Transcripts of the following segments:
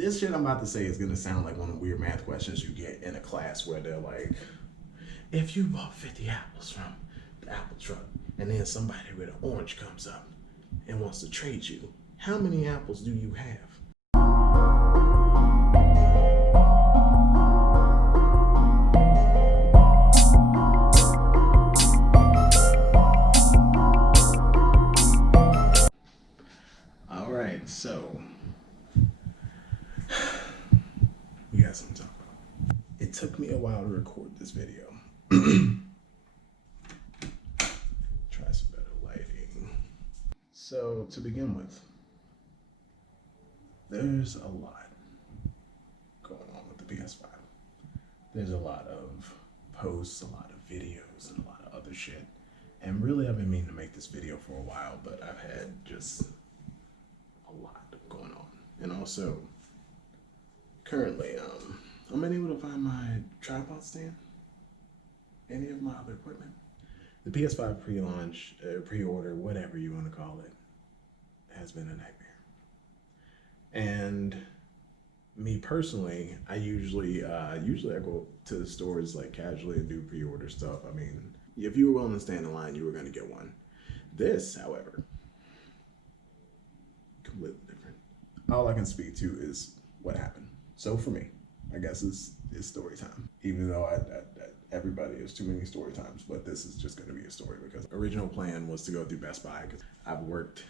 This shit I'm about to say is gonna sound like one of the weird math questions you get in a class where they're like, if you bought 50 apples from the apple truck and then somebody with an orange comes up and wants to trade you, how many apples do you have? All right, so we got something to talk about. It took me a while to record this video. Try some better lighting. So to begin with, there's a lot going on with the PS5. There's a lot of posts, a lot of videos, and a lot of other shit. And really, I've been meaning to make this video for a while, but I've had just a lot going on. And also, currently, I'm unable to find my tripod stand, any of my other equipment. The PS5 pre-launch, pre-order, whatever you want to call it, has been a nightmare. And me personally, I usually I go to the stores like casually and do pre-order stuff. I mean, if you were willing to stand in line, you were going to get one. This, however, completely different. All I can speak to is what happened. So for me, I guess it's story time. Even though everybody has too many story times, but this is just going to be a story because the original plan was to go through Best Buy because I've worked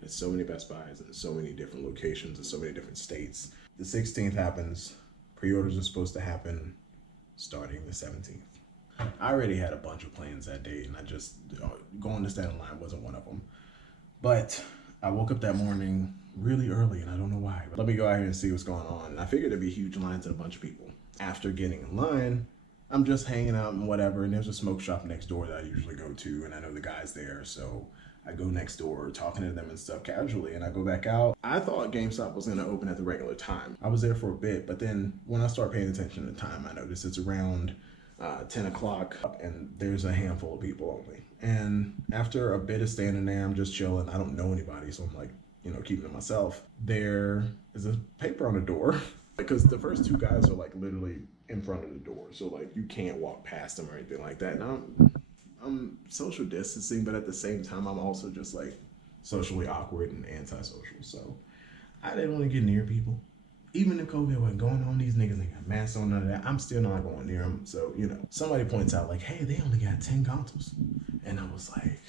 at so many Best Buys in so many different locations in so many different states. The 16th happens. Pre-orders are supposed to happen starting the 17th. I already had a bunch of plans that day, and I just going to stand in line wasn't one of them. But I woke up that morning really early, and I don't know why. But let me go out here and see what's going on. And I figured there'd be huge lines and a bunch of people. After getting in line, I'm just hanging out and whatever, and there's a smoke shop next door that I usually go to, and I know the guys there, so I go next door talking to them and stuff casually, and I go back out. I thought Gamestop was gonna open at the regular time. I was there for a bit, but then when I start paying attention to the time, I notice it's around 10 o'clock, and there's a handful of people only. And after a bit of standing there, I'm just chilling. I don't know anybody, so I'm like, keeping to myself. There is a paper on the door because the first two guys are like literally in front of the door, so like you can't walk past them or anything like that. And I'm social distancing, but at the same time, I'm also just like socially awkward and antisocial. So I didn't want to get near people. Even if COVID wasn't going on, these niggas ain't got masks on, none of that. I'm still not going near them. So, somebody points out like, hey, they only got 10 consoles. And I was like,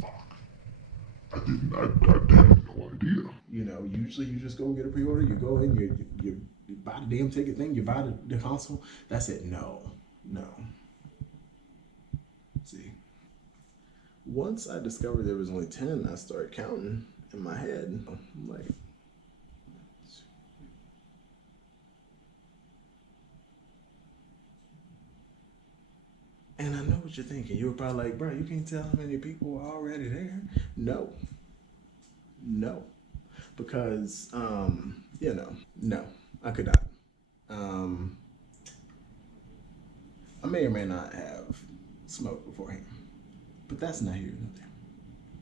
fuck. I had no idea. Usually you just go get a pre-order, you go in, you buy the damn ticket thing, you buy the console. That's it. No. See, once I discovered there was only 10, I started counting in my head. I'm like, and I know what you're thinking. You were probably like, bro, you can't tell how many people are already there. No, because, no, I could not. I may or may not have smoked beforehand, but that's not here nor there.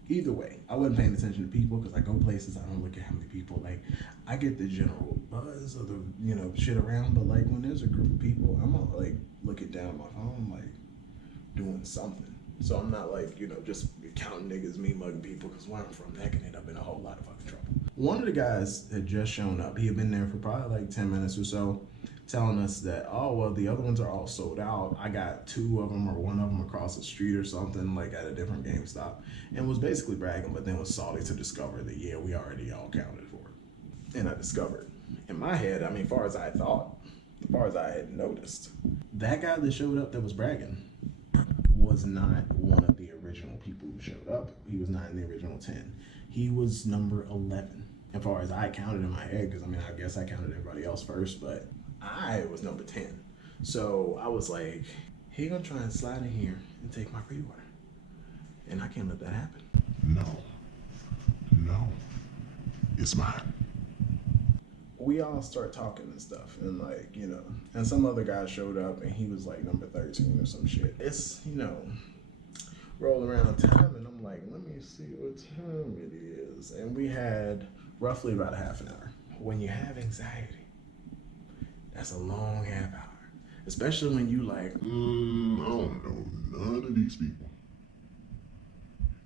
Either way, I wasn't paying attention to people because I go places, I don't look at how many people. Like, I get the general buzz of the, shit around, but like when there's a group of people, I'm all like looking down at my phone, like doing something. So I'm not like, just counting niggas, me mugging people, because where I'm from, that can end up in a whole lot of fucking trouble. One of the guys had just shown up. He had been there for probably like 10 minutes or so, telling us that, oh, well, the other ones are all sold out. I got 2 of them or 1 of them across the street or something, like at a different GameStop, and was basically bragging, but then was salty to discover that, yeah, we already all counted for it. And I discovered, in my head, as far as I thought, as far as I had noticed, that guy that showed up that was bragging was not one of the original people who showed up. He was not in the original 10. He was number 11, as far as I counted in my head, because I guess I counted everybody else first, but I was number 10. So I was like, he gonna try and slide in here and take my pre-order. And I can't let that happen. No, it's mine. We all start talking and stuff, and like, and some other guy showed up and he was like number 13 or some shit. It's, roll around time, and I'm like, let me see what time it is. And we had roughly about a half an hour. when you have anxiety, that's a long half hour. Especially when you like, I don't know none of these people.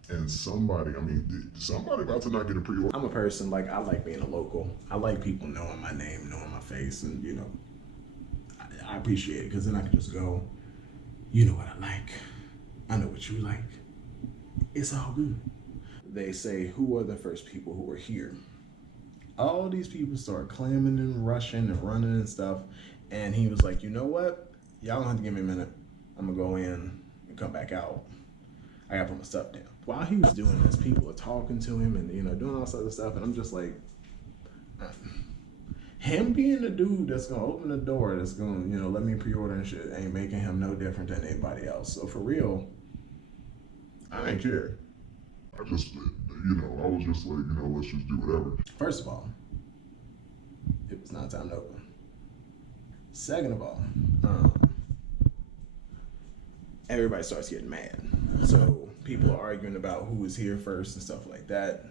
And somebody about to not get a pre-order. I'm a person, like, I like being a local. I like people knowing my name, knowing my face, and, you know, I appreciate it because then I can just go, you know what I like. I know what you like. It's all good. They say, who are the first people who were here? All these people start clamming and rushing and running and stuff. And he was like, you know what? Y'all don't have to give me a minute. I'm going to go in and come back out. I got to put my stuff down. While he was doing this, people are talking to him and, you know, doing all this other stuff. And I'm just like, him being the dude that's going to open the door, that's going to, you know, let me pre-order and shit, ain't making him no different than anybody else. So for real, I ain't care. I just, I was just like, let's just do whatever. First of all, it was not time to open. Second of all, everybody starts getting mad. So people are arguing about who was here first and stuff like that.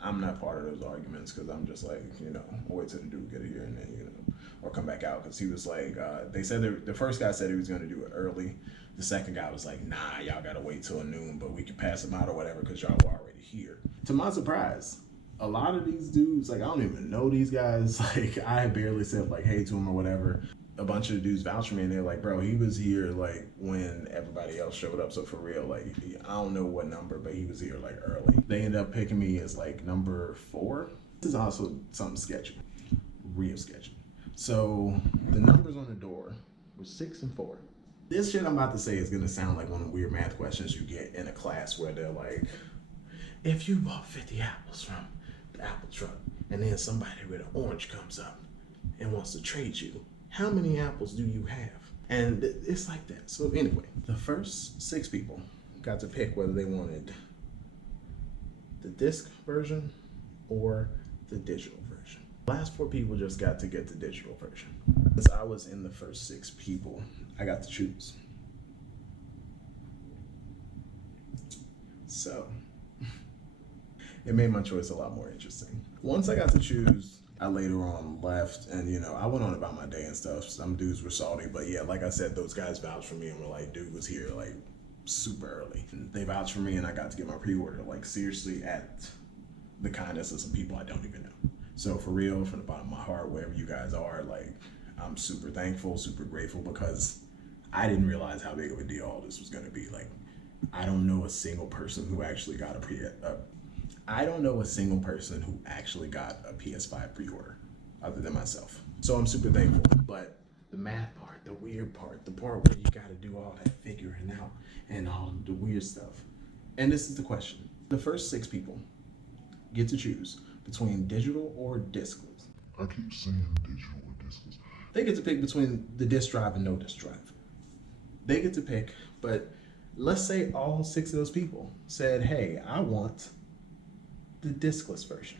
I'm not part of those arguments because I'm just like, I'll wait till the dude get here and then, or come back out. Because he was like, they said the first guy said he was going to do it early. The second guy was like, nah, y'all got to wait till noon, but we can pass them out or whatever because y'all were already here. To my surprise, a lot of these dudes, like, I don't even know these guys. Like, I barely said, like, hey to them or whatever. A bunch of the dudes vouch for me, and they're like, bro, he was here, like, when everybody else showed up. So, for real, like, I don't know what number, but he was here, like, early. They ended up picking me as, like, number 4. This is also something sketchy. Real sketchy. So, the numbers on the door were 6 and 4. This shit I'm about to say is going to sound like one of the weird math questions you get in a class where they're like, if you bought 50 apples from the apple truck, and then somebody with an orange comes up and wants to trade you, how many apples do you have? And it's like that. So anyway, the first 6 people got to pick whether they wanted the disc version or the digital version. The last 4 people just got to get the digital version. Since I was in the first 6 people, I got to choose. So it made my choice a lot more interesting. Once I got to choose, I later on left and, I went on about my day and stuff. Some dudes were salty, but yeah, like I said, those guys vouched for me and were like, dude was here like super early. And they vouched for me and I got to get my pre-order, like seriously at the kindness of some people I don't even know. So for real, from the bottom of my heart, wherever you guys are, like, I'm super thankful, super grateful because I didn't realize how big of a deal all this was gonna be. Like, I don't know a single person who actually got a PS5 pre-order other than myself. So I'm super thankful. But the math part, the weird part, the part where you gotta do all that figuring out and all the weird stuff. And this is the question. The first 6 people get to choose between digital or discless. I keep saying digital or discless. They get to pick between the disk drive and no disk drive. They get to pick, but let's say all 6 of those people said, hey, I want the discless version.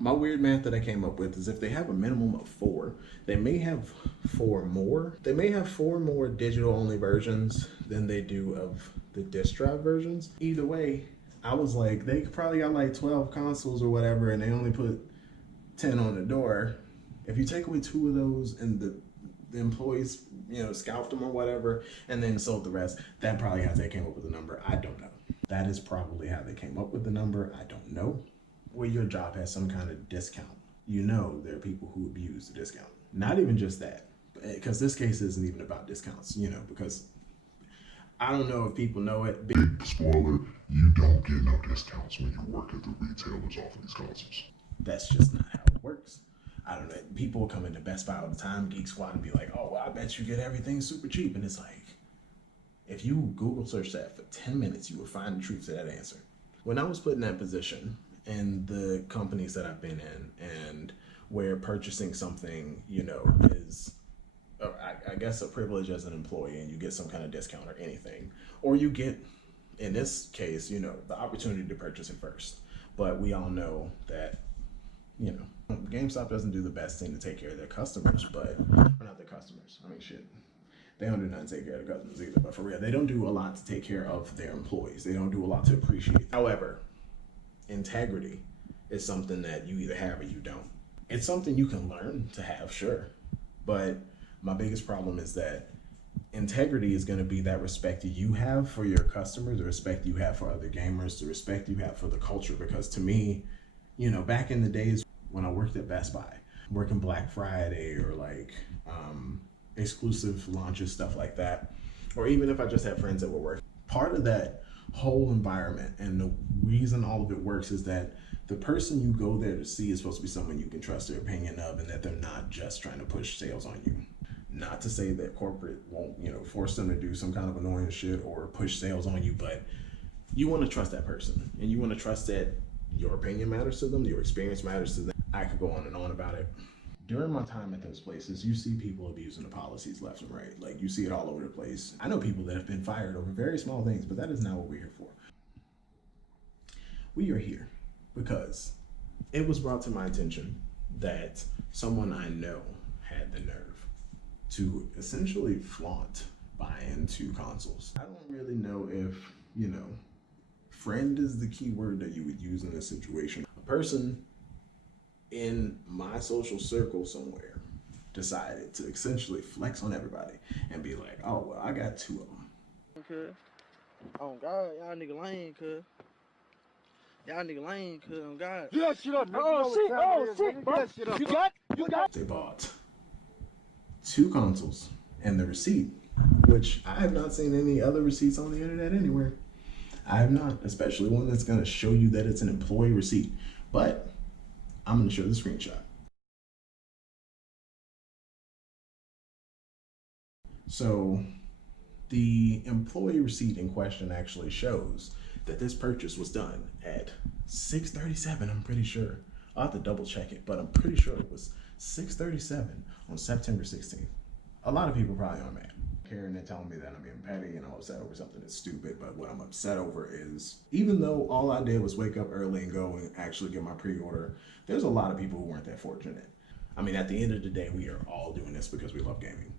My weird math that I came up with is if they have a minimum of 4, they may have 4 more. They may have 4 more digital only versions than they do of the disk drive versions. Either way, I was like, they probably got like 12 consoles or whatever, and they only put 10 on the door. If you take away 2 of those and the employees, scalped them or whatever, and then sold the rest, that probably how they came up with the number. I don't know. That is probably how they came up with the number. I don't know. Where your job has some kind of discount, there are people who abuse the discount. Not even just that, because this case isn't even about discounts, because I don't know if people know it. Big spoiler, you don't get no discounts when you work at the retailers off of these consoles. That's just not how it works. I don't know. People come into Best Buy all the time, Geek Squad, and be like, oh, well, I bet you get everything super cheap. And it's like, if you Google search that for 10 minutes, you will find the truth to that answer. When I was put in that position in the companies that I've been in and where purchasing something, is, I guess, a privilege as an employee and you get some kind of discount or anything, or you get, in this case, the opportunity to purchase it first. But we all know that, GameStop doesn't do the best thing to take care of their customers, or not their customers. I mean, shit. They don't do nothing to take care of their customers either. But for real, they don't do a lot to take care of their employees. They don't do a lot to appreciate. However, integrity is something that you either have or you don't. It's something you can learn to have, sure. But my biggest problem is that integrity is going to be that respect you have for your customers, the respect you have for other gamers, the respect you have for the culture. Because to me, back in the days when I worked at Best Buy, working Black Friday or like exclusive launches, stuff like that, or even if I just had friends that were working, part of that whole environment and the reason all of it works is that the person you go there to see is supposed to be someone you can trust their opinion of, and that they're not just trying to push sales on you. Not to say that corporate won't, force them to do some kind of annoying shit or push sales on you, but you want to trust that person, and you want to trust that your opinion matters to them, your experience matters to them. I could go on and on about it. During my time at those places, you see people abusing the policies left and right. Like, you see it all over the place. I know people that have been fired over very small things, but that is not what we're here for. We are here because it was brought to my attention that someone I know had the nerve to essentially flaunt buying 2 consoles. I don't really know if, friend is the key word that you would use in this situation. A person in my social circle somewhere decided to essentially flex on everybody and be like, oh, well, I got 2 of them. Cuz. Oh God, y'all nigga lame, cuz. Y'all nigga lame, cuz. Oh God. Do that shit up, nigga. Oh shit, bro. You got. They bought 2 consoles and the receipt, which I have not seen any other receipts on the internet anywhere. I have not, especially one that's going to show you that it's an employee receipt. But I'm going to show the screenshot. So the employee receipt in question actually shows that this purchase was done at 6:37, I'm pretty sure. I'll have to double check it, but I'm pretty sure it was 6:37 on September 16th. A lot of people probably aren't mad. Caring and telling me that I'm being petty and I'm upset over something that's stupid, but what I'm upset over is, even though all I did was wake up early and go and actually get my pre-order, there's a lot of people who weren't that fortunate. I mean, at the end of the day, we are all doing this because we love gaming.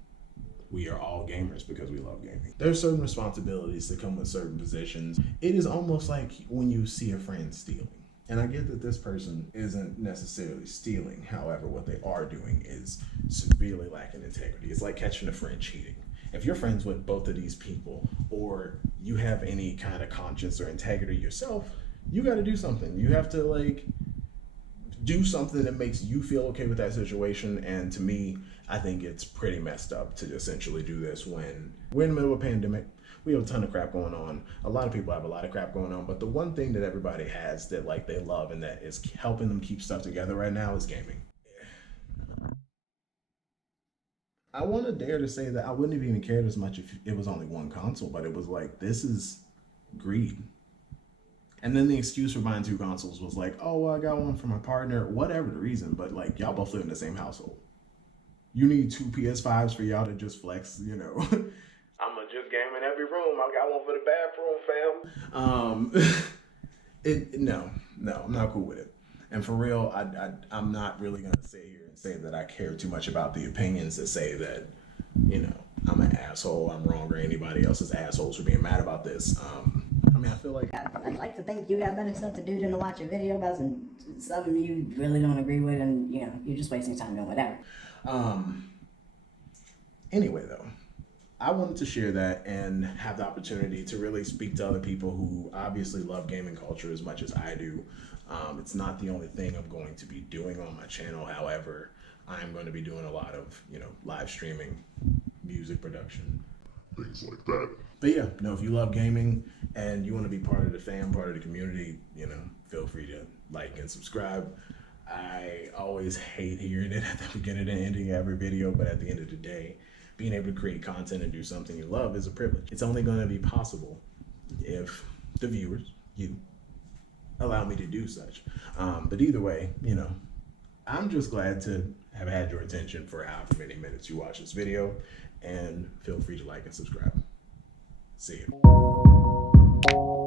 We are all gamers because we love gaming. There's certain responsibilities that come with certain positions. It is almost like when you see a friend stealing. And I get that this person isn't necessarily stealing. However, what they are doing is severely lacking integrity. It's like catching a friend cheating. If you're friends with both of these people, or you have any kind of conscience or integrity yourself, you got to do something. You have to do something that makes you feel okay with that situation. And to me, I think it's pretty messed up to essentially do this when we're in the middle of a pandemic. We have a ton of crap going on. A lot of people have a lot of crap going on, but the one thing that everybody has that they love and that is helping them keep stuff together right now is gaming. I want to dare to say that I wouldn't have even cared as much if it was only 1 console, but it was like, this is greed. And then the excuse for buying 2 consoles was like, oh, well, I got one for my partner, whatever the reason, but y'all both live in the same household. You need 2 PS5s for y'all to just flex, I'm gonna just game in every room. I got one for the bathroom, fam. No, I'm not cool with it. And for real, I'm not really gonna sit here and say that I care too much about the opinions that say that, I'm an asshole, I'm wrong, or anybody else is assholes for being mad about this. I feel like I'd like to think you got better stuff to do than to watch a video about something you really don't agree with, and you're just wasting time doing whatever. Anyway, though, I wanted to share that and have the opportunity to really speak to other people who obviously love gaming culture as much as I do. It's not the only thing I'm going to be doing on my channel. However, I'm going to be doing a lot of, live streaming, music production, Things like that. But yeah, no, if you love gaming and you want to be part of the fam, part of the community, feel free to like and subscribe. I always hate hearing it at the beginning and ending of every video, but at the end of the day, being able to create content and do something you love is a privilege. It's only going to be possible if the viewers, you, allow me to do such. But either way, I'm just glad to have had your attention for however many minutes you watch this video, and feel free to like and subscribe. See you.